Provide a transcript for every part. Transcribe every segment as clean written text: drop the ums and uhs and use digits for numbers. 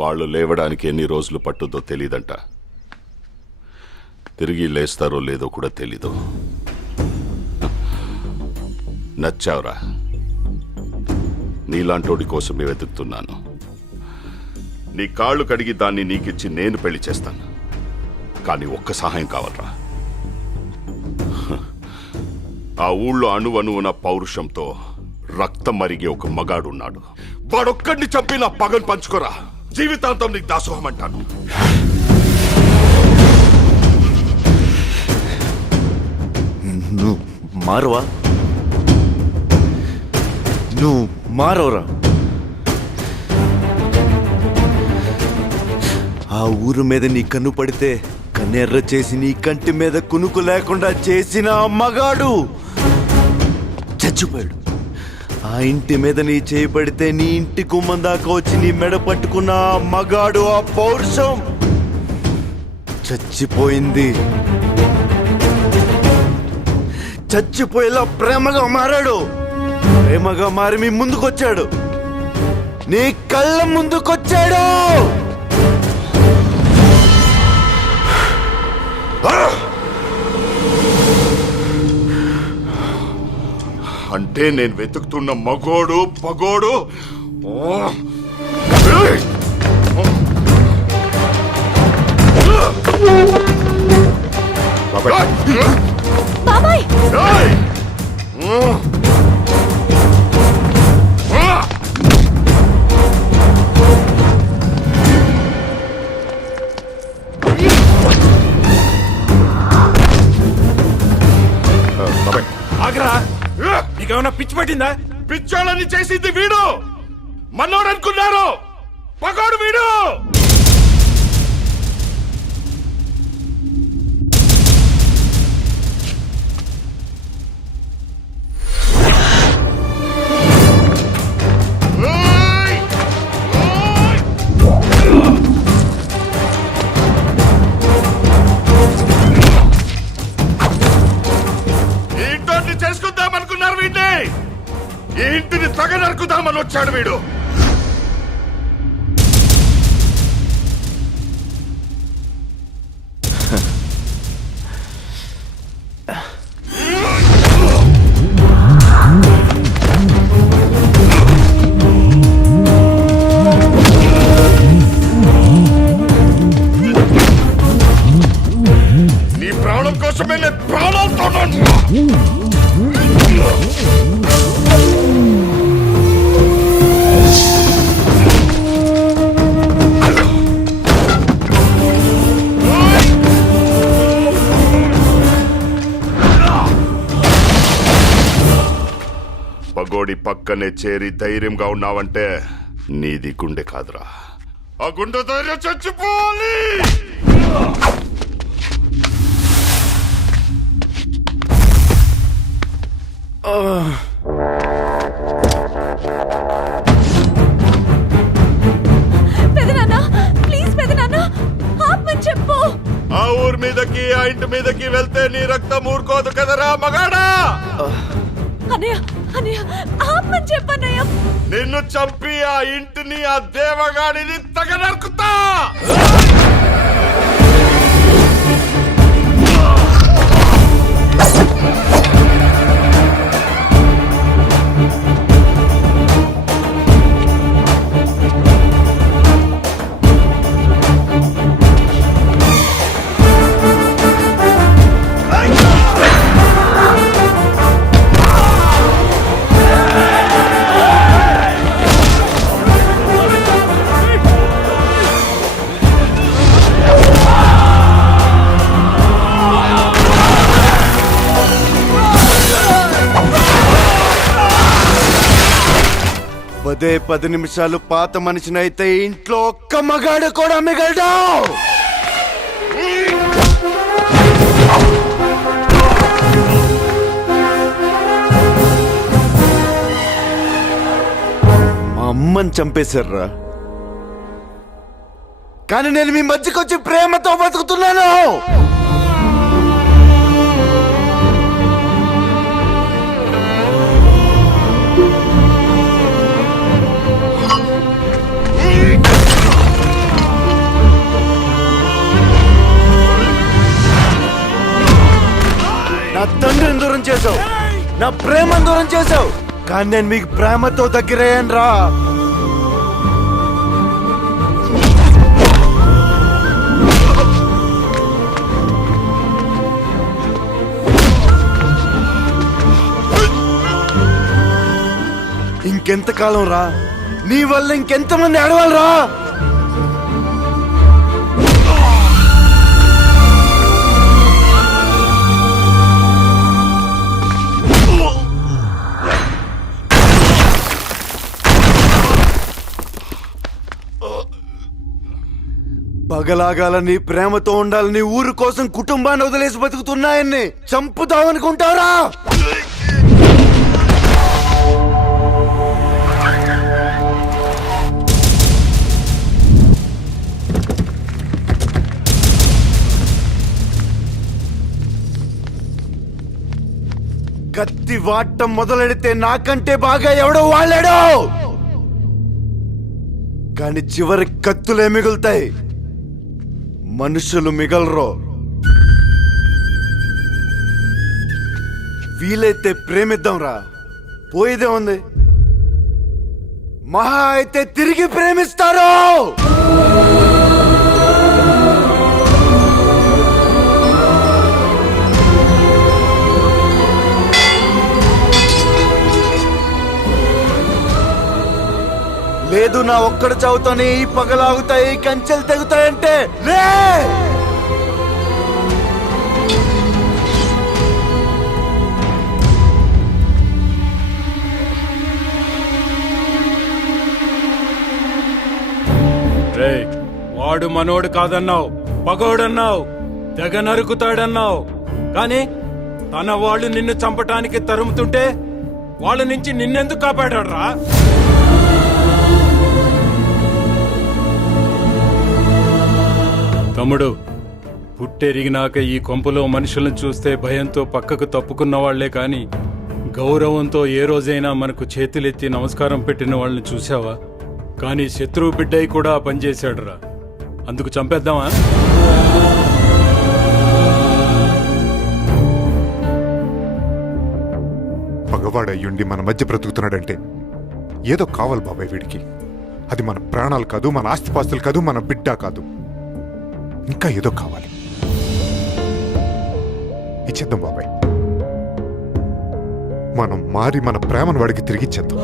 వాళ్ళు లేవడానికి ఎన్ని రోజులు పట్టుద్దో తెలీదంట. తిరిగి లేస్తారో లేదో కూడా తెలీదు. నచ్చావురా, నీలాంటోడి కోసమే వెతుకుతున్నాను. నీ కాళ్ళు కడిగి దాన్ని నీకిచ్చి నేను పెళ్లి చేస్తాను. కానీ ఒక్క సహాయం కావాలరా. ఆ ఊళ్ళో అణువణువున పౌరుషంతో రక్తం మరిగే ఒక మగాడున్నాడు. వాడొక్కడిని చంపి నా పగను పంచుకోరా. జీవితాంతం నీకు దాసోహం అంటాను. నువ్వు మారవా? నువ్వు మారవరా? ఆ ఊరు మీద నీ కన్ను పడితే కన్నెర్ర చేసి నీ కంటి మీద కునుకు లేకుండా చేసిన ఆ మగాడు చచ్చిపోయాడు. ఆ ఇంటి మీద నీ చేయి పడితే నీ ఇంటి గుమ్మం దాకా వచ్చి నీ మెడ పట్టుకున్న ఆ మగాడు, ఆ పౌరుషం చచ్చిపోయింది. చచ్చిపోయేలా ప్రేమగా మారాడు. ప్రేమగా మారి మీ ముందుకొచ్చాడు. నీ కళ్ళ ముందుకొచ్చాడు. అంటే నేను వెతుకుతున్న మగోడు పగోడు బాబాయ్! ఆగరా, నీకేమన్నా పిచ్చి పట్టిందా? పిచ్చోళ్ళని చేసింది వీడు. మనోడు అనుకున్నారు, పగోడు వీడు. చేసుకుందామనుకున్నారు వీడిని. ఈ ఇంటిని తగ నరుకుదామని వచ్చాడు వీడు. నీ ప్రాణం కోసమే నేను ప్రాణాలతో పగోడి పక్కనే చేరి ధైర్యంగా ఉన్నావంటే నీది గుండె కాదురా. ఆ గుండె ధైర్యం చచ్చిపోవాలి. చెప్పు. ఆ ఊరి మీదకి, ఆ ఇంటి మీదకి వెళ్తే నీ రక్తం ఊరుకోదు కదరా మగాడా. చెప్పన్నయ్య, నిన్ను చంపి ఆ ఇంటిని, ఆ దేవగాడిని తగ నరుకుతా. పదే 10 నిమిషాలు పాత మనిషినైతే ఇంట్లో ఒక్క మగాడు కూడా మిగలడు. మా అమ్మని చంపేశారా, కానీ నేను మీ మధ్యకొచ్చి ప్రేమతో బతుకుతున్నాను. నా ప్రేమను దూరం చేసావు, కానీ నేను మీకు ప్రేమతో దగ్గరయ్యాను రా. ఇంకెంతకాలం రా, నీ వల్ల ఇంకెంతమంది ఆడవాళ్ళరా? పగలాగాలని ప్రేమతో ఉండాలని ఊరు కోసం కుటుంబాన్ని వదిలేసి బతుకుతున్నాయన్ని చంపుతావనుకుంటారా? కత్తి వాడటం మొదలెడితే నాకంటే బాగా ఎవడో వాళ్ళాడు, కానీ చివరి కత్తులే మిగులుతాయి, మనుషులు మిగలరు. వీలైతే ప్రేమిద్దాంరా, పోయేదే ఉంది. మహా అయితే తిరిగి ప్రేమిస్తారు. లేదు, నా ఒక్కడు చావుతోనే ఈ పగలాగుతాయి, కంచెలు తెగుతాయంటే లే. రేయ్, వాడు మనోడు కాదన్నావు, పగోడన్నావు, తెగ నరుకుతాడన్నావు, కానీ తన వాళ్ళు నిన్ను చంపటానికి తరుముతుంటే వాళ్ళ నుంచి నిన్నెందుకు కాపాడాడురా? తమ్ముడు, పుట్టెరిగినాక ఈ కొంపలో మనుషులను చూస్తే భయంతో పక్కకు తప్పుకున్న వాళ్లే కాని గౌరవంతో ఏ రోజైనా మనకు చేతులెత్తి నమస్కారం పెట్టిన వాళ్ళని చూసావా? కానీ శత్రువు బిడ్డయి కూడా పనిచేశాడురా. అందుకు చంపేద్దామా? పగవాడయ్యుండి మన మధ్య బ్రతుకుతున్నాడంటే ఏదో కావాలి బాబాయ్ వీడికి. అది మన ప్రాణాలు కాదు, మన ఆస్తిపాస్తులు కాదు, మన బిడ్డ కాదు, ఇంకా ఏదో కావాలి. ఇచ్చేద్దాం బాబాయ్, మనం మారి మన ప్రేమను వాడికి తిరిగిచ్చేద్దాం.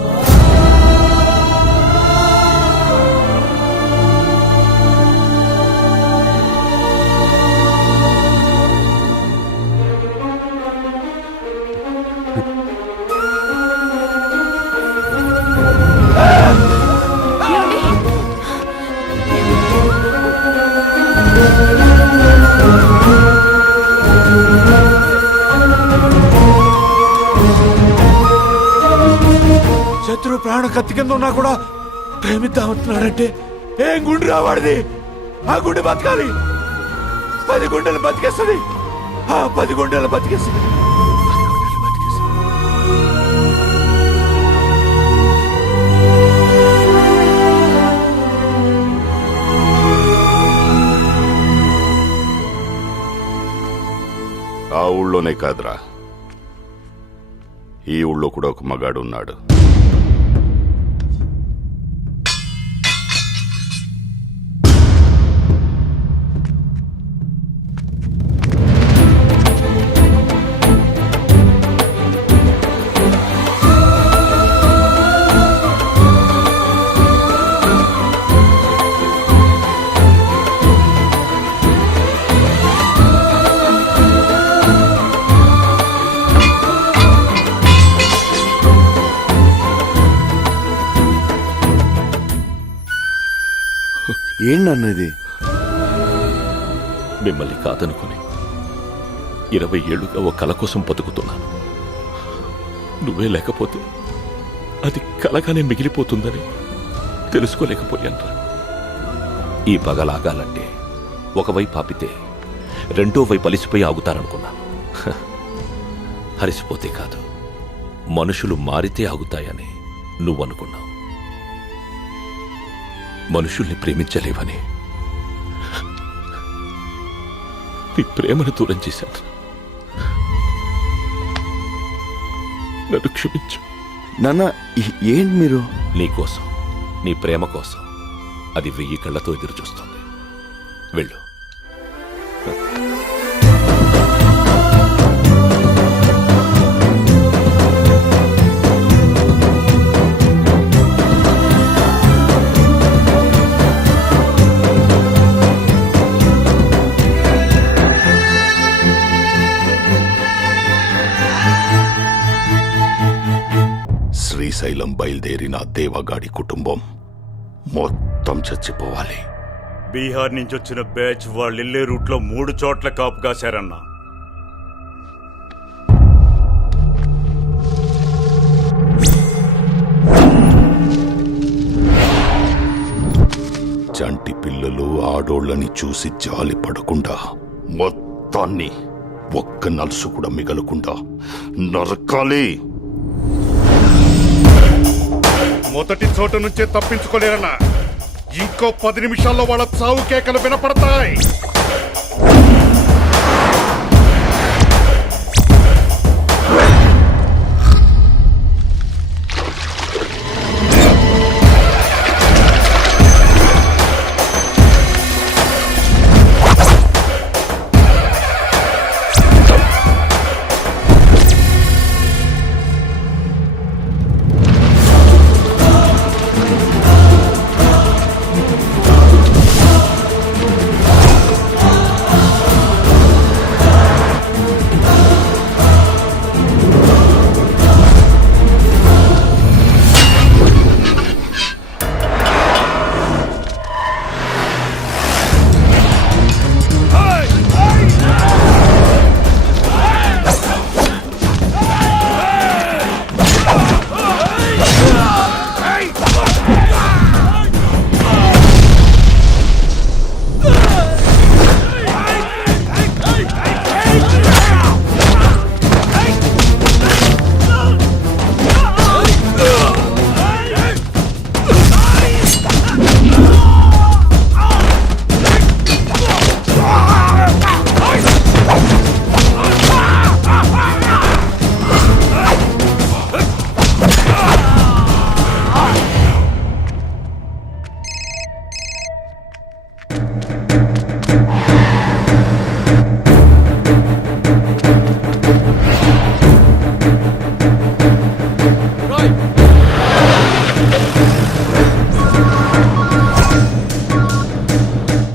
శత్రువు ప్రాణం కత్తి కింద ఉన్నా కూడా ప్రేమిద్దామంటున్నాడంటే ఏం గుండె రావాడిది? ఆ గుండె బతకాలి, 10 గుండెలు బతికేస్తుంది, 10 గుండెలు బతికేస్తుంది. ఆ ఊళ్ళోనే కాదురా, ఈ ఊళ్ళో కూడా ఒక మగాడు ఉన్నాడు. ఏంటన్నది? మిమ్మల్ని కాదనుకుని 20 ఏళ్లుగా ఒక కల కోసం బతుకుతున్నాను. నువ్వే లేకపోతే అది కలగానే మిగిలిపోతుందని తెలుసుకోలేకపోయాను. ఈ పగలాగాలంటే ఒకవైపు ఆపితే రెండో వైపు అలిసిపోయి ఆగుతారనుకున్నాను. అలిసిపోతే కాదు, మనుషులు మారితే ఆగుతాయని నువ్వనుకున్నావు. మనుషుల్ని ప్రేమించలేవని నీ ప్రేమను దూరం చేశాను. నన్ను క్షమించు. నాన్న ఏంటి మీరు? నీకోసం, నీ ప్రేమ కోసం అది 1000 కళ్ళతో ఎదురు చూస్తుంది. వెళ్ళు. శ్రీశైలం బయలుదేరిన దేవగాడి కుటుంబం మొత్తం చచ్చిపోవాలి. బీహార్ నుంచి వచ్చిన బ్యాచ్ వాళ్ళు వెళ్లే రూట్లో 3 చోట్ల కాపు కాశారన్నా. చంటి పిల్లలు ఆడోళ్ళని చూసి జాలి పడకుండా మొత్తాన్ని ఒక్క నలుసు కూడా మిగలకుండా నరకాలి. మొదటి చోటు నుంచే తప్పించుకోలేరన్నా. ఇంకో 10 నిమిషాల్లో వాళ్ళ చావు కేకలు వినపడతాయి.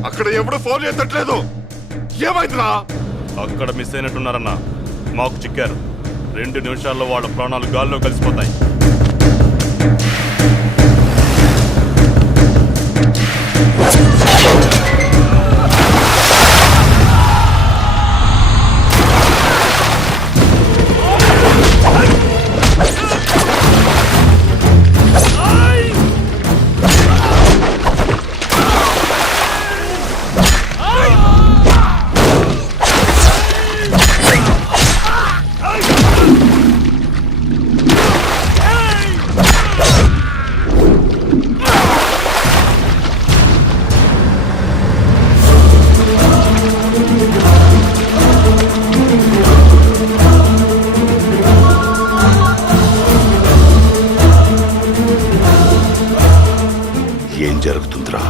అక్కడ ఎవడు ఫోన్ ఎత్తట్లేదు. ఏమైందిరా? అక్కడ మిస్ అయినట్టున్నారన్నా. మాకు చిక్కారు. 2 నిమిషాల్లో వాళ్ళ ప్రాణాలు గాల్లో కలిసిపోతాయి. ఏం జరుగుతుందిరా?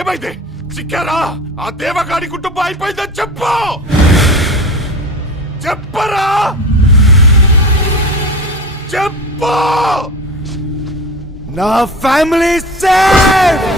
ఏమైంది? చిక్కారా? ఆ దేవగాడి కుటుంబం అయిపోయిందని చెప్పు. చెప్పరా? చెప్పు. నా ఫ్యామిలీ సేఫ్.